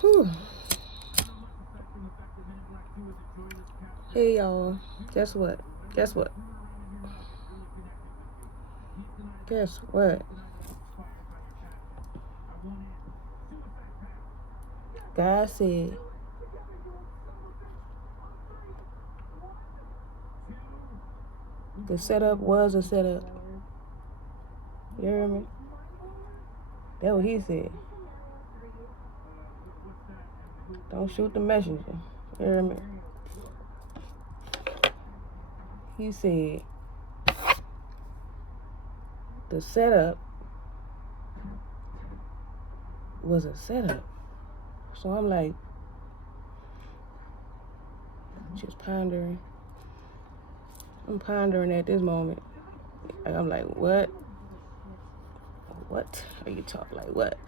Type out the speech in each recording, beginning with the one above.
Whew. Hey y'all. Guess what? Guess what? Guess what? God said the setup was a setup. You hear me? That's what he said. Don't shoot the messenger. You hear me? He said the setup was a setup. So I'm like, just pondering. I'm pondering at this moment. I'm like, what? What are you talking like? What?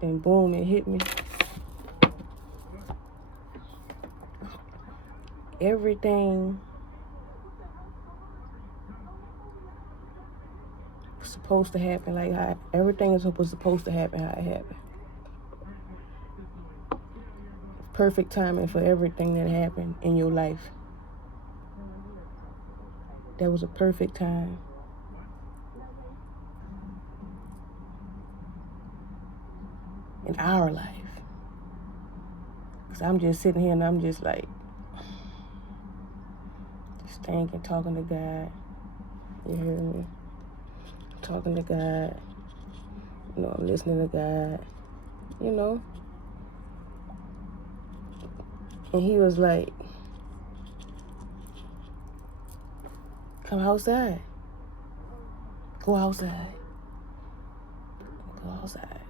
Then boom, it hit me. Everything was supposed to happen like how everything was supposed to happen how it happened. Perfect timing for everything that happened in your life. That was a perfect time. In our life. Because I'm just sitting here and I'm just like, just thinking, talking to God. You hear me? Talking to God. You know, I'm listening to God. You know? And he was like, come outside. Go outside. Go outside.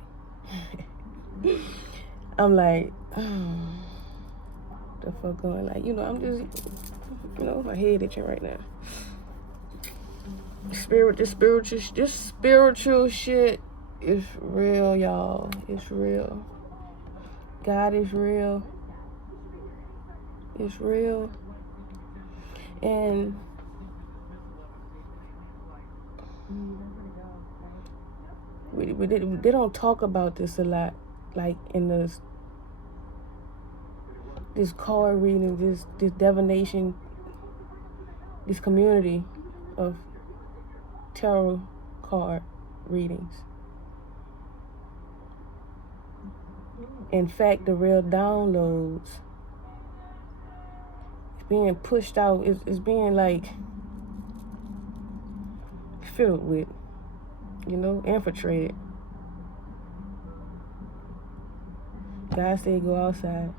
I'm like, the fuck going? Like, you know, I'm just, you know, my head itching right now. This spiritual shit is real, y'all. It's real. God is real. It's real. And they don't talk about this a lot, like in this card reading, this divination, this community of tarot card readings. In fact, the real downloads is being pushed out, is being like filled with, you know, infiltrated. God said go outside.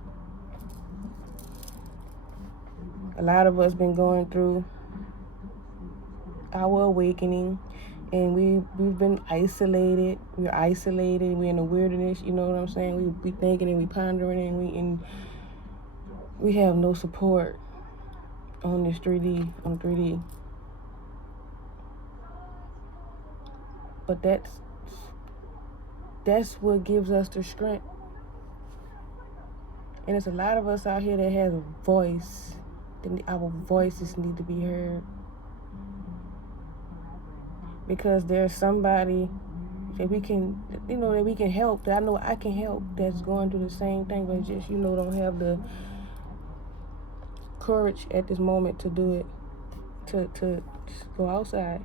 A lot of us been going through our awakening, and we've been isolated. We're isolated. We're in the wilderness. You know what I'm saying? We thinking and we pondering, and we have no support on this 3D, on 3D. But that's what gives us the strength. And there's a lot of us out here that has a voice. Our voices need to be heard. Because there's somebody that we can, you know, that we can help, that I know I can help, that's going through the same thing, but just, you know, don't have the courage at this moment to do it, to go outside.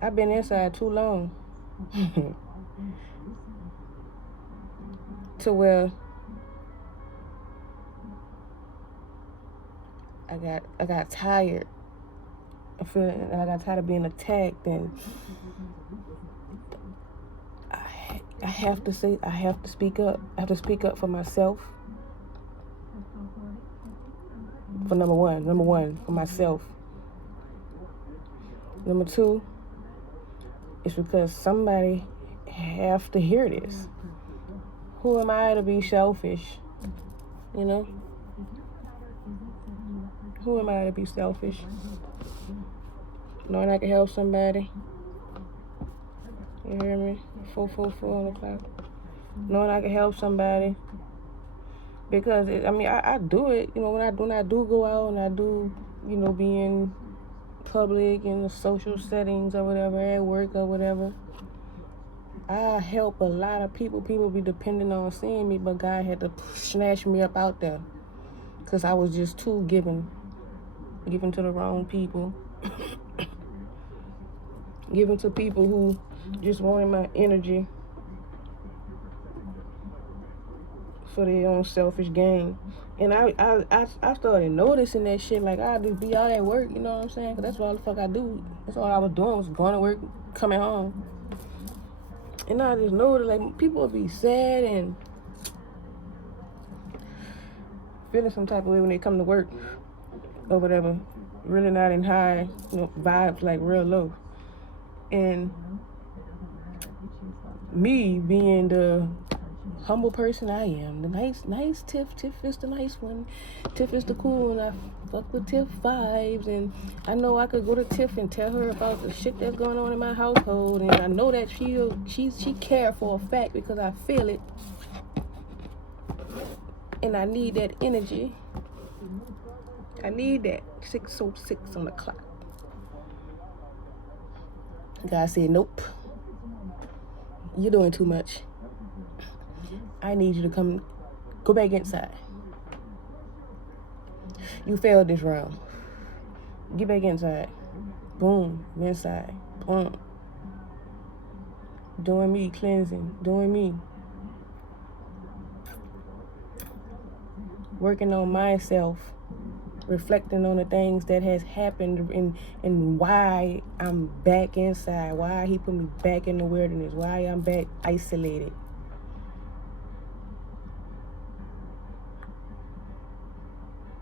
I've been inside too long to where I got tired of feeling, and I got tired of being attacked, and I have to speak up. I have to speak up for myself. For number one, for myself. Number two, it's because somebody have to hear this. Who am I to be selfish? You know? Who am I to be selfish? Knowing I can help somebody. You hear me? 444 on the clock. Knowing I can help somebody. Because, I do it. You know, when I do go out and I do, you know, be in public, in the social settings or whatever, at work or whatever. I help a lot of people. People be depending on seeing me, but God had to snatch me up out there because I was just too giving to the wrong people, giving to people who just wanted my energy for their own selfish gain. And I started noticing that shit. Like, I just be out at work, you know what I'm saying? Because that's all the fuck I do. That's all I was doing, was going to work, coming home. And I just noticed, like, people would be sad and feeling some type of way when they come to work or whatever. Really not in high, vibes, like real low. And me being the humble person I am, the nice Tiff is the nice one. Tiff is the cool one. I fuck with Tiff vibes, and I know I could go to Tiff and tell her about the shit that's going on in my household, and I know that she care for a fact because I feel it, and I need that energy. I need that 6:06 on the clock. God said, nope, you're doing too much. I need you to go back inside. You failed this round. Get back inside. Boom, inside. Boom. Doing me, cleansing, doing me. Working on myself, reflecting on the things that has happened and why I'm back inside, why he put me back in the wilderness, why I'm back isolated.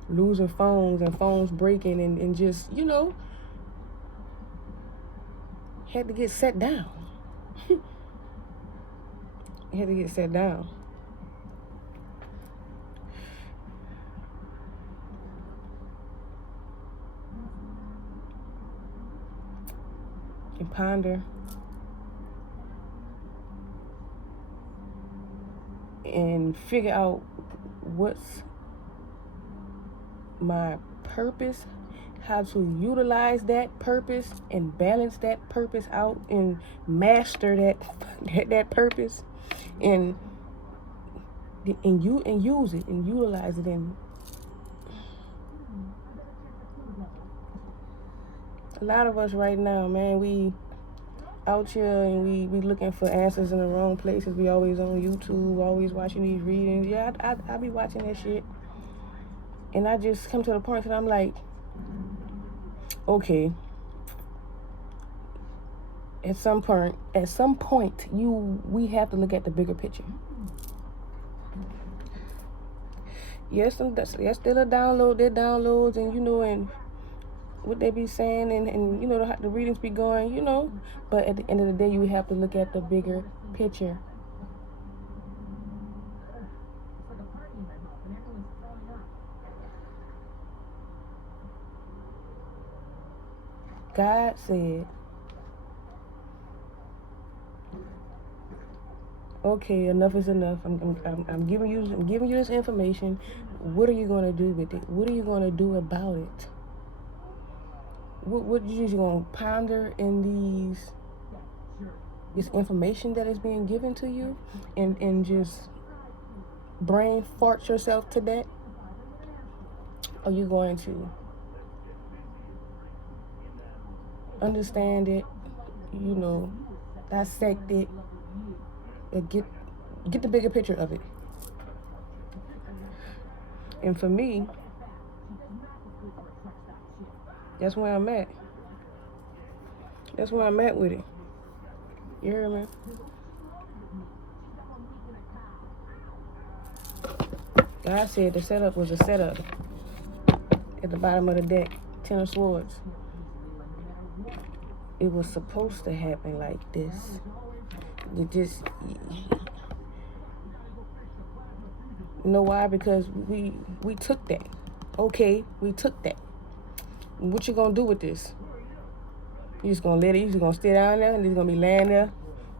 Losing phones and phones breaking and just, had to get set down. Had to get set down. And ponder and figure out what's my purpose, how to utilize that purpose and balance that purpose out and master that purpose and use it and utilize it. And a lot of us right now, man, we out here and we looking for answers in the wrong places. We always on YouTube, always watching these readings. Yeah, I be watching that shit. And I just come to the point that I'm like, okay, at some point, we have to look at the bigger picture. Yes, still a download, their downloads, and and what they be saying, and the readings be going, but at the end of the day, you have to look at the bigger picture. God said, okay, enough is enough. I'm giving you this information. What are you going to do with it? What are you going to do about it? What you going to ponder in this information that is being given to you, and just brain fart yourself to that? Are you going to understand it, dissect it, and get the bigger picture of it? And for me, that's where I'm at. That's where I'm at with it. You hear me? God said the setup was a setup. At the bottom of the deck, 10 of Swords. It was supposed to happen like this. You know why? Because we took that. Okay, we took that. What you gonna do with this? You just gonna let it? You just gonna stay down there and just gonna be laying there?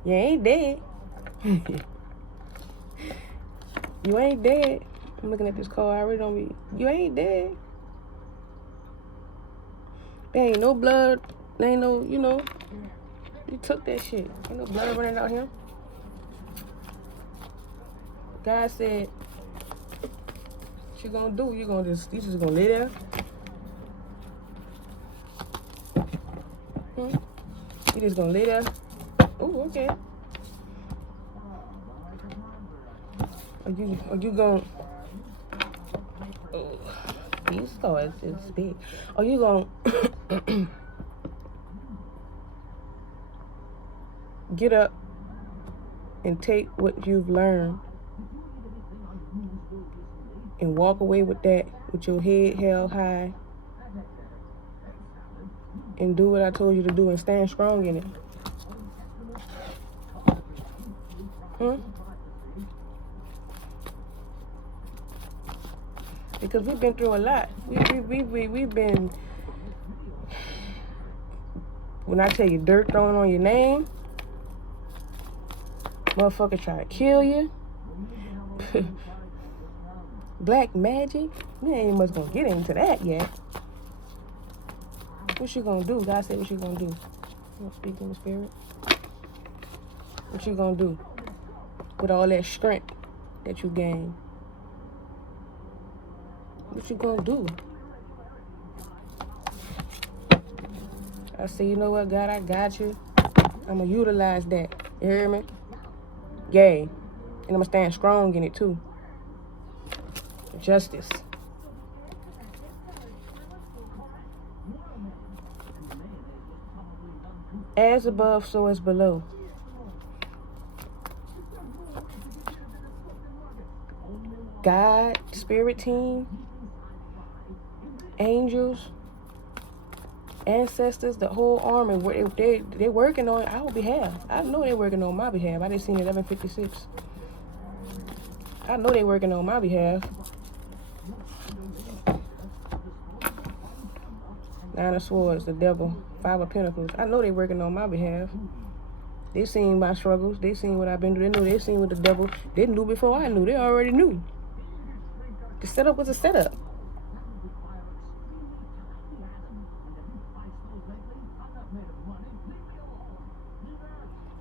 You ain't dead. You ain't dead. I'm looking at this card. I really don't be. You ain't dead. There ain't no blood. There ain't no, you took that shit. Ain't no blood running out here. God said, what you gonna do? You just gonna lay there? You just gonna lay there? Oh, okay. Are you gonna? Oh, these cards is big. Are you gonna get up and take what you've learned and walk away with that, with your head held high, and do what I told you to do and stand strong in it? Because we've been through a lot. We've been, when I tell you dirt thrown on your name, motherfucker try to kill you, black magic, we ain't much gonna get into that yet. What you gonna do? God said what you gonna do. You gonna speak in the spirit? What you gonna do with all that strength that you gained? What you gonna do? I say, you know what, God, I got you. I'm gonna utilize that. You hear me? Yay. And I'm gonna stand strong in it too. Justice. As above, so as below. God, spirit team, angels, ancestors, the whole army, they're working on our behalf. I know they're working on my behalf. I just seen 1156. I know they're working on my behalf. Nine of Swords, the devil, Five of Pentacles. I know they're working on my behalf. They seen my struggles. They seen what I've been through. They know they seen what the devil. They knew before I knew. They already knew. The setup was a setup.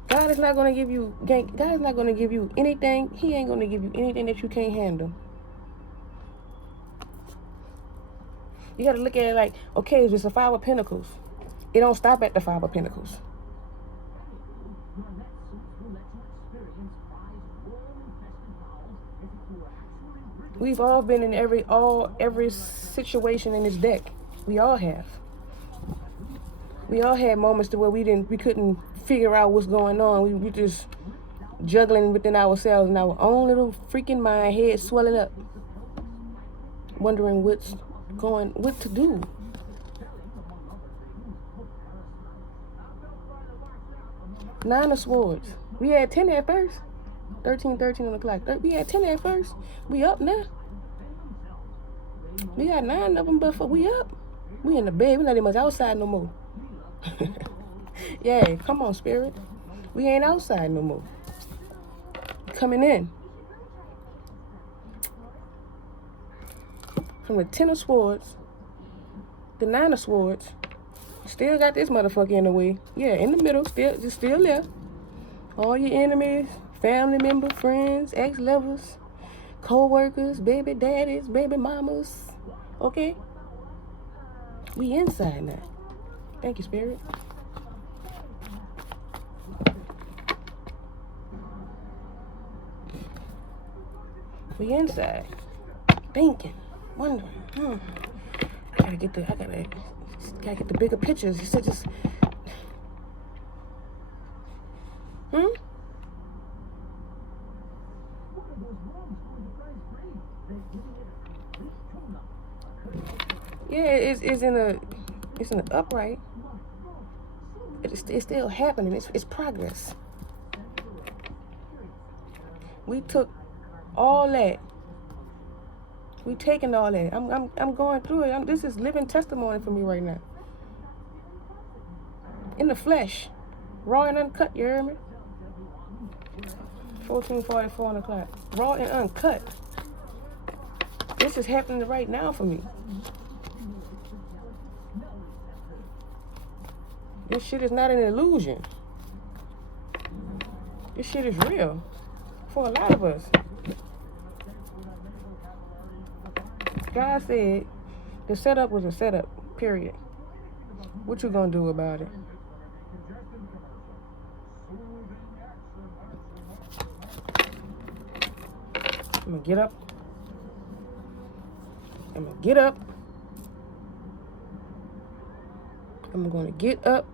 God is not going to give you. God is not going to give you anything. He ain't going to give you anything that you can't handle. You got to look at it like, okay, it's a Five of Pentacles. It don't stop at the Five of Pentacles. We've all been in every situation in this deck. We all have. We all had moments to where we couldn't figure out what's going on. We just juggling within ourselves in our own little freaking mind, head swelling up, wondering what to do. Nine of Swords. We had 10 at first. 13 on the clock. We had 10 at first. We up now. We got 9 of them, but we up. We in the bed. We not even much outside no more. Yeah, come on, spirit. We ain't outside no more. Coming in. From the 10 of Swords, the 9 of Swords, still got this motherfucker in the way. Yeah, in the middle, still there. All your enemies, family members, friends, ex-lovers, co-workers, baby daddies, baby mamas. Okay? We inside now. Thank you, spirit. We inside. Thinking. Wondering. I gotta get the bigger pictures. You said just Yeah, it's in an upright. It's still happening. It's progress. We took all that. We taking all that. I'm going through it. This is living testimony for me right now. In the flesh, raw and uncut. You hear me? 14:44 on the clock. Raw and uncut. This is happening right now for me. This shit is not an illusion. This shit is real for a lot of us. God said the setup was a setup, period. What you gonna do about it? I'm gonna get up. I'm gonna get up. I'm gonna get up.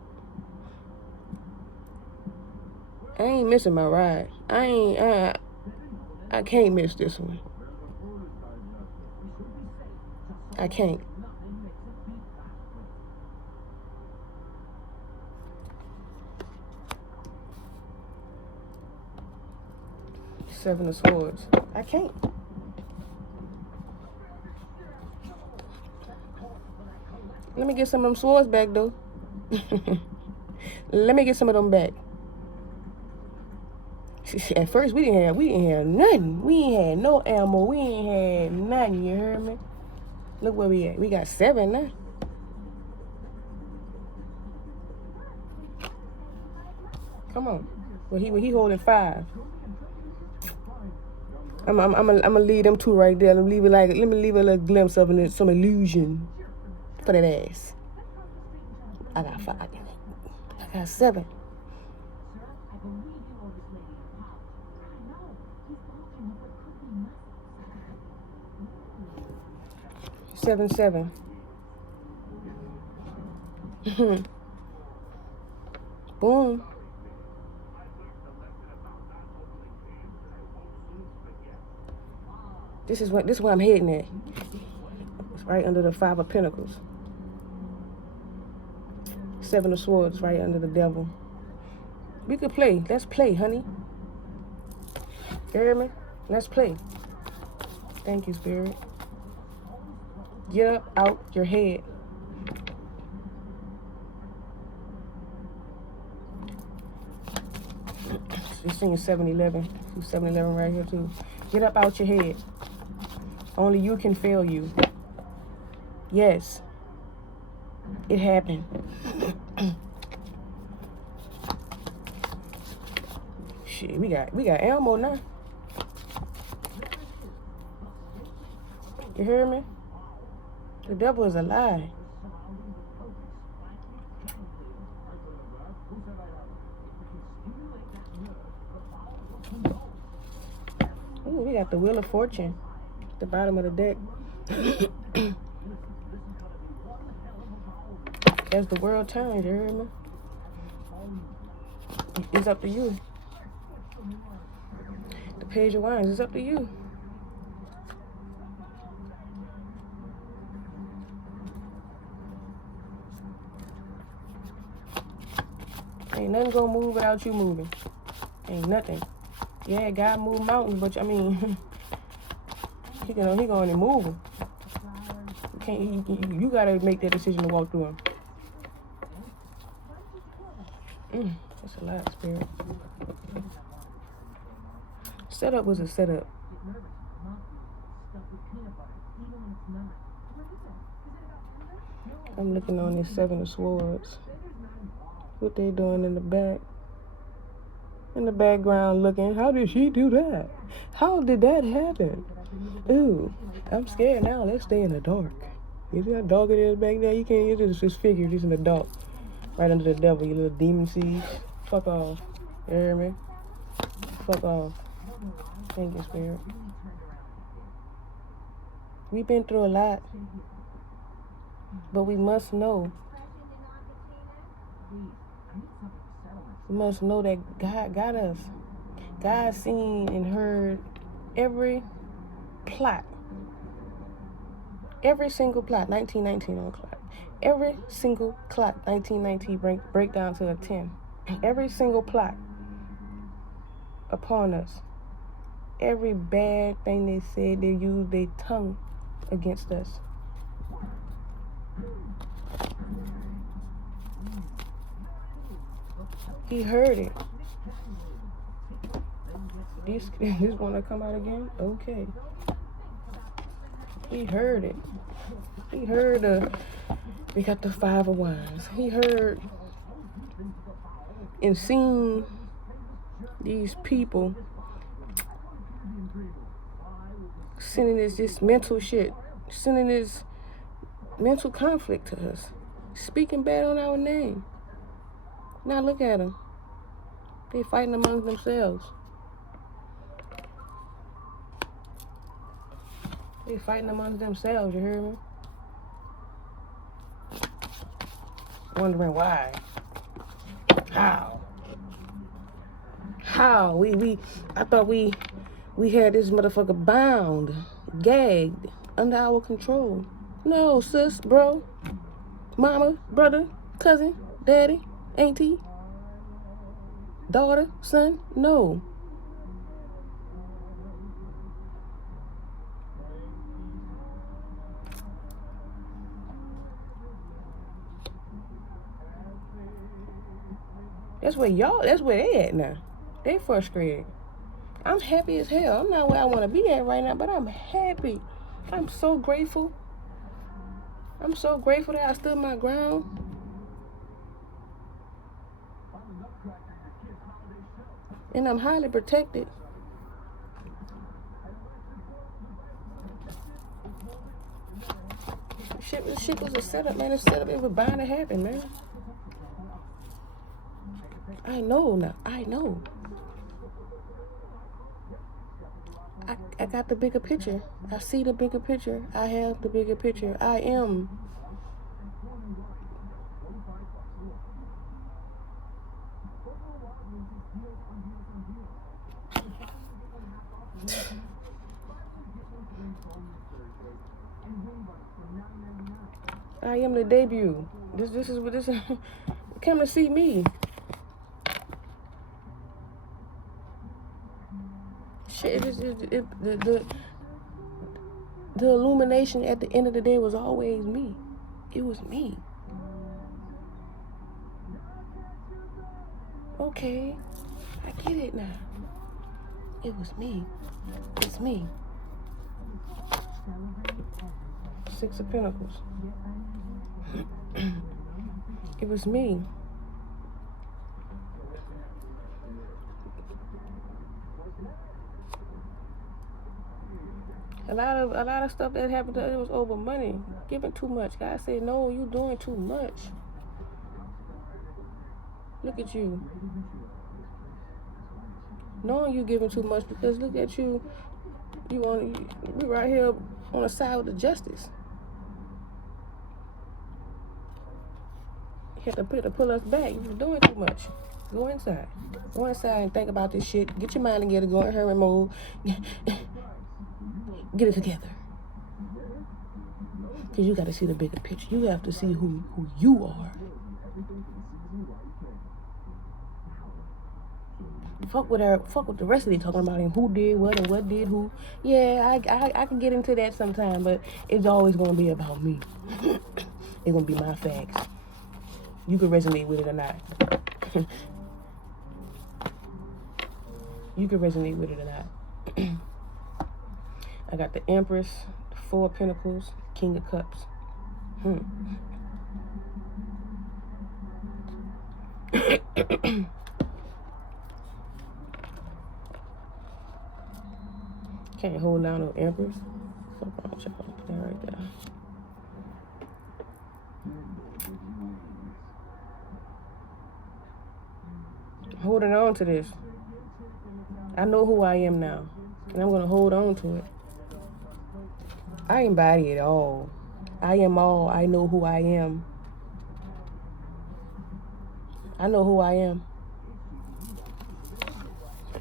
I ain't missing my ride. I can't miss this one. I can't. Seven of Swords. I can't. Let me get some of them swords back, though. Let me get some of them back. At first, we didn't have nothing. We ain't had no ammo. We ain't had nothing. You heard me? Look where we at. We got 7 now. Come on. Well, he holding 5. I'm gonna leave them 2 right there. Let me leave a little glimpse of it, some illusion for that ass. I got 5. I got 7. 7, 7. Boom. This is where I'm heading at. It's right under the 5 of Pentacles. 7 of Swords right under the Devil. We could play. Let's play, honey. You hear me? Let's play. Thank you, Spirit. Get up out your head. This thing is 7-11. 7-11 right here too. Get up out your head. Only you can fail you. Yes. It happened. Shit, we got ammo now. You hear me? The devil is a lie. Ooh, we got the Wheel of Fortune at the bottom of the deck. As the world turns, you hear me? It's up to you. The Page of Wands, it's up to you. Ain't nothing gonna move without you moving. Ain't nothing. Yeah, God moved mountains, but I mean, he gonna move them. You gotta make that decision to walk through them. That's a lot, Spirit. Setup was a setup. I'm looking on this 7 of Swords. What they doing in the back? In the background looking, how did she do that? How did that happen? Ooh, I'm scared now. Let's stay in the dark. You see how dark it is back there? You can't, it's just figure. It's in the dark. Right under the devil, you little demon seeds. Fuck off. You hear me? Fuck off. Thank you, Spirit. We've been through a lot. But we must know. We must know that God got us. God seen and heard every plot. Every single plot. 1919 on the clock. Every single plot. 1919 break down to a 10. Every single plot upon us. Every bad thing they said, they used their tongue against us. He heard it. This wanna come out again? Okay. He heard it. He heard we got the 5 of Wands. He heard and seen these people sending this mental shit sending this mental conflict to us, speaking bad on our name. Now look at them. They fighting among themselves. They fighting amongst themselves, you hear me? Wondering why. How? I thought we had this motherfucker bound, gagged, under our control. No, sis, bro, mama, brother, cousin, daddy, auntie, daughter, son, no. That's where they at now. They frustrated. I'm happy as hell. I'm not where I want to be at right now, but I'm happy. I'm so grateful. I'm so grateful that I stood my ground. And I'm highly protected. This shit was a setup, man. It's set up. It was bound to happen, man. I know now. I know. I got the bigger picture. I see the bigger picture. I have the bigger picture. I am. I am the debut. This is what this is. Come and see me. Shit, the illumination at the end of the day was always me. It was me. Okay, I get it now. It was me. It's me. Six of Pentacles. It was me. A lot of stuff that happened to us, it was over money, giving too much. God said, no, you doing too much. Look at you. Knowing you giving too much, because look at you. We right here on the side of the justice. You had to pull us back. You were doing too much. Go inside. Go inside and think about this shit. Get your mind together. Go in hermit mode. Get it together. Because you got to see the bigger picture. You have to see who you are. Fuck what the rest of they talking about and who did what and what did who. Yeah, I can get into that sometime, but it's always going to be about me. It's going to be my facts. You can resonate with it or not. You can resonate with it or not. I got the Empress, the Four of Pentacles, King of Cups. Can't hold down no Empress. Fuck wrong with y'all. Put that right there. Holding on to this. I know who I am now, and I'm going to hold on to it. I embody it all. I am all. I know who I am. I know who I am.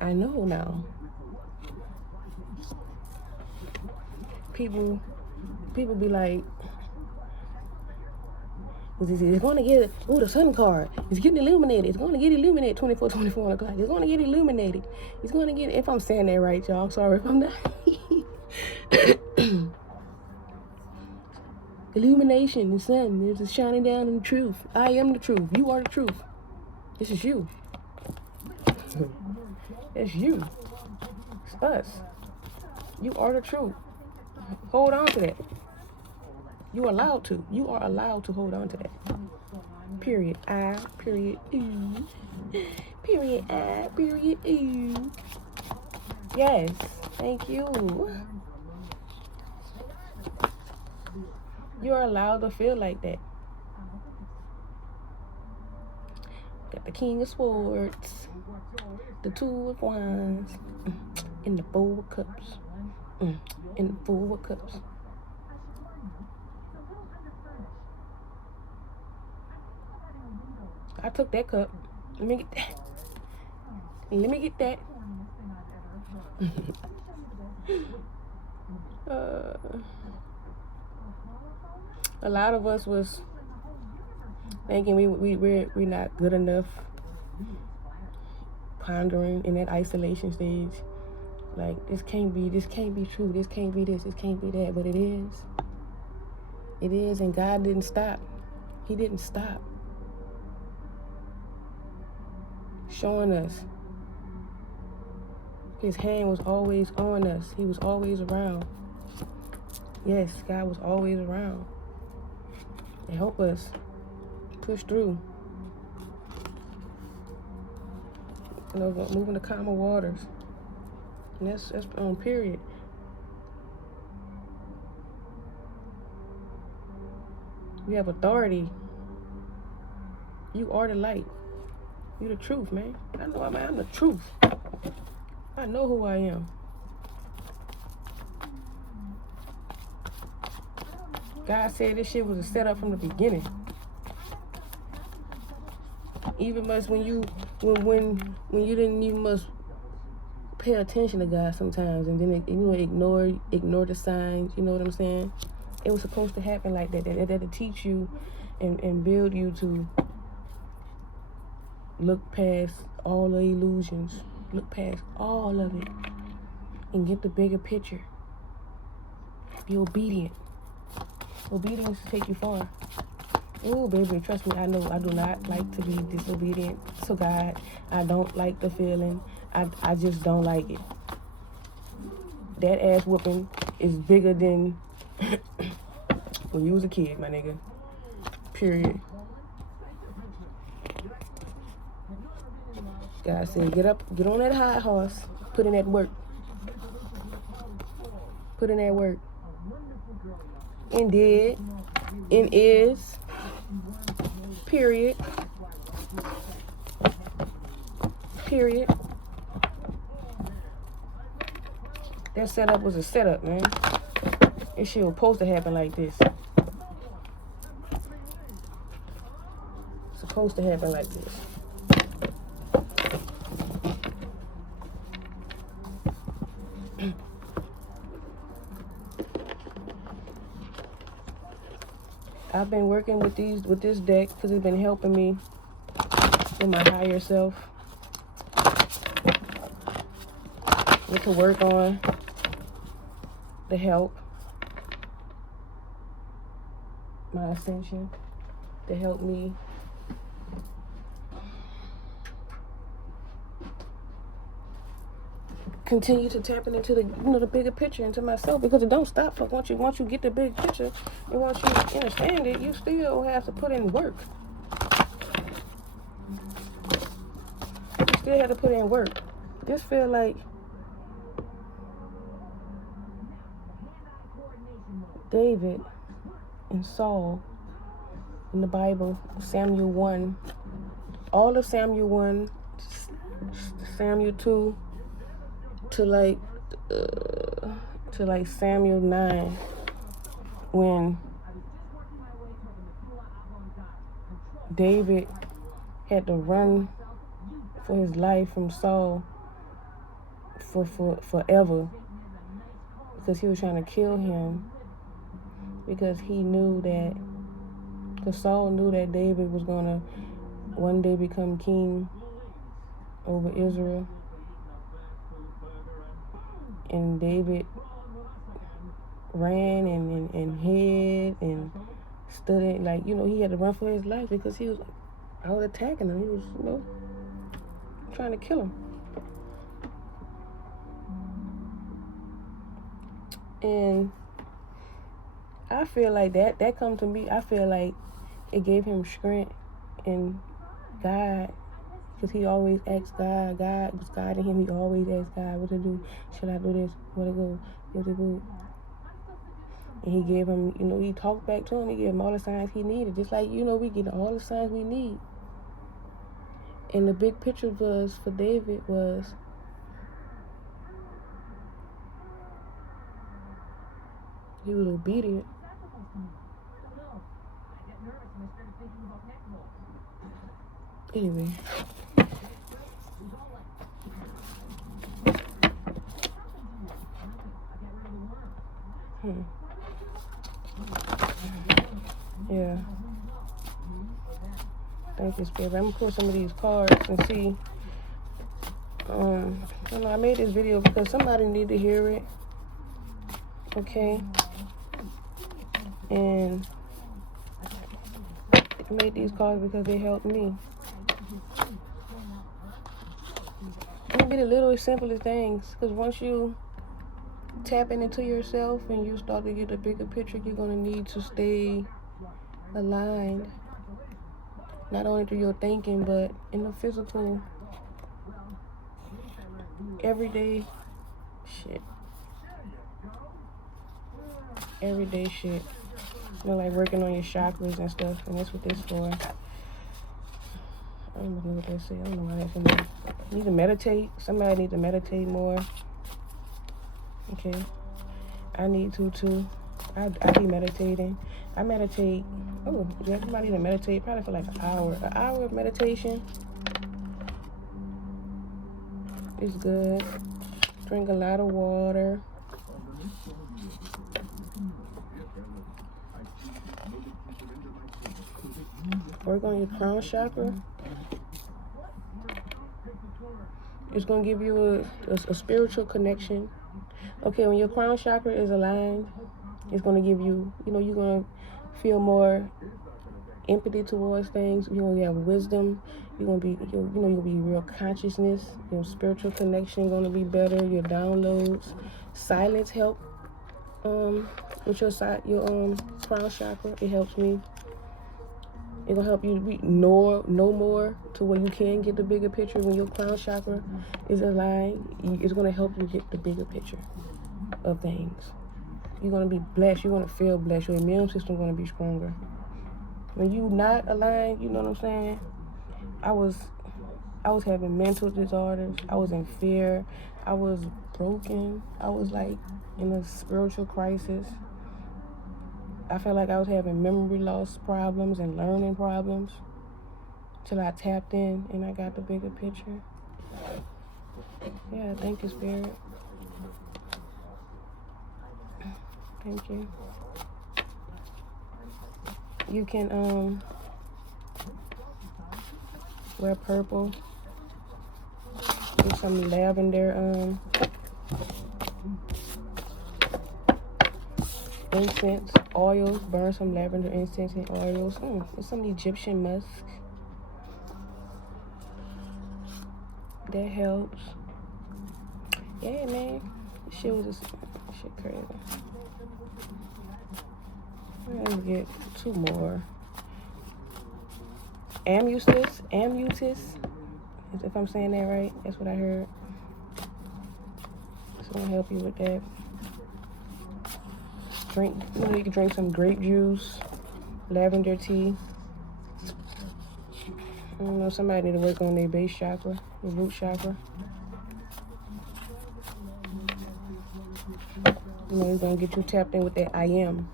I know now. People be like, it's going to get, the sun card. It's getting illuminated. It's going to get illuminated 24 o'clock. It's going to get illuminated. It's going to get, if I'm saying that right, y'all. I'm sorry if I'm not. Illumination, the sun is shining down in the truth. I am the truth. You are the truth. This is you. It's you. It's us. You are the truth. Hold on to that. You are allowed to. You are allowed to hold on to that. Period. I, period, ooh. Period. I, period, ooh. Yes. Thank you. You are allowed to feel like that. Got the King of Swords, the Two of Wands, and the Four of Cups, and the Four of Cups. I took that cup. Let me get that. Let me get that. A lot of us was thinking we're not good enough, pondering in that isolation stage. Like, this can't be true, this can't be this can't be that, but it is. It is, and God didn't stop. He didn't stop showing us. His hand was always on us. He was always around. Yes, God was always around to help us push through. You know, moving to calmer waters. And that's period. You have authority. You are the light. You the truth, man. I know I'm the truth. I know who I am. God said this shit was a setup from the beginning. Even much when you didn't even much pay attention to God sometimes, and then ignore the signs. You know what I'm saying? It was supposed to happen like that. That to teach you and build you to look past all the illusions. Look past all of it and get the bigger picture. Be obedient. Obedience will take you far. Oh, baby, trust me, I know I do not like to be disobedient to God. I don't like the feeling. I just don't like it. That ass whooping is bigger than when you was a kid, my nigga. Period. God said, get up, get on that high horse, put in that work. Put in that work. And did. And is. Period. Period. That setup was a setup, man. This shit was supposed to happen like this. Supposed to happen like this. I've been working with this deck because it's been helping me in my higher self. What to work on, to help my ascension, to help me continue to tap into the bigger picture, into myself, because it don't stop. But once you get the big picture and once you understand it, you still have to put in work. You still have to put in work. This feel like David and Saul in the Bible, Samuel 1, all of Samuel 1, Samuel 2, to like Samuel 9, when David had to run for his life from Saul for forever, because he was trying to kill him, because he knew that, because Saul knew that David was gonna one day become king over Israel. And David ran and hid and stood in, like, he had to run for his life because he was out attacking him. He was, trying to kill him. And I feel like that come to me, I feel like it gave him strength in God, because he always asked God. God was guiding him. He always asked God what to do. Should I do this? Where to go? Where to go? And he gave him, he talked back to him. He gave him all the signs he needed. Just like, we get all the signs we need. And the big picture was, for David, was he was obedient. Anyway. Yeah. Thank you, Spirit. I'm gonna pull some of these cards and see. I made this video because somebody need to hear it. Okay. And I made these cards because they helped me. It can be the little simplest things, because once you tapping into yourself and you start to get a bigger picture, you're going to need to stay aligned, not only through your thinking, but in the physical, everyday shit. Like working on your chakras and stuff, and that's what this for. I don't know what that says. I don't know why that's in there. You need to meditate. Somebody needs to meditate more. Okay. I need to too. I be meditating. I meditate. Oh, everybody need to meditate probably for like an hour. An hour of meditation is good. Drink a lot of water. Work on your crown chakra. It's going to give you a spiritual connection. Okay, when your crown chakra is aligned, it's going to give you, you're going to feel more empathy towards things. You're going to have wisdom. You're going to be, you're going to be real consciousness. Your spiritual connection going to be better. Your downloads. Silence help with your crown chakra. It helps me. It's going to help you know more to where you can get the bigger picture. When your crown chakra is aligned, it's going to help you get the bigger picture of things. You're going to be blessed. You're going to feel blessed. Your immune system is going to be stronger. When you not aligned, you know what I'm saying? I was having mental disorders. I was in fear. I was broken. I was like in a spiritual crisis. I felt like I was having memory loss problems and learning problems till I tapped in and I got the bigger picture. Yeah, thank you, Spirit. Thank you. You can wear purple with some lavender incense oils. Burn some lavender incense and oils. With some Egyptian musk. That helps. Yeah, man. Shit crazy. I'm gonna get two more. Amutis, if I'm saying that right. That's what I heard. It's gonna help you with that. You can drink some grape juice, lavender tea. I don't know, somebody need to work on their base chakra, their root chakra. It's gonna get you tapped in with that I am.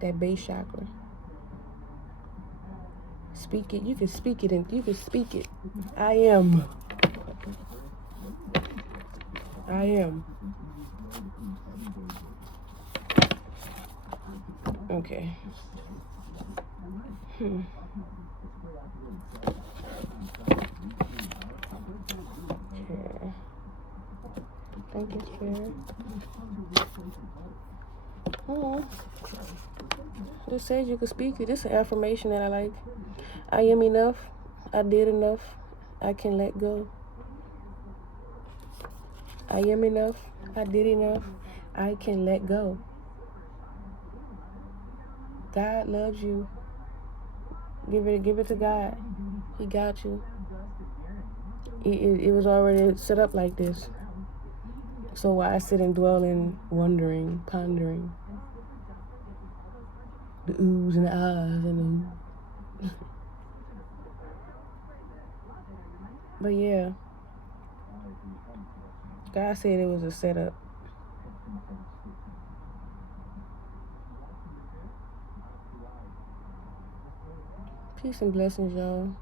That base chakra. Speak it. You can speak it and you can speak it. I am. I am. Okay. Thank you, Spirit. This says you can speak it. This is an affirmation that I like. I am enough. I did enough. I can let go. I am enough. I did enough. I can let go. God loves you. Give it to God. He got you. It was already set up like this. So why sit and dwell in wondering, pondering the oohs and the ahs and the But yeah, God said it was a setup. Peace and blessings, y'all.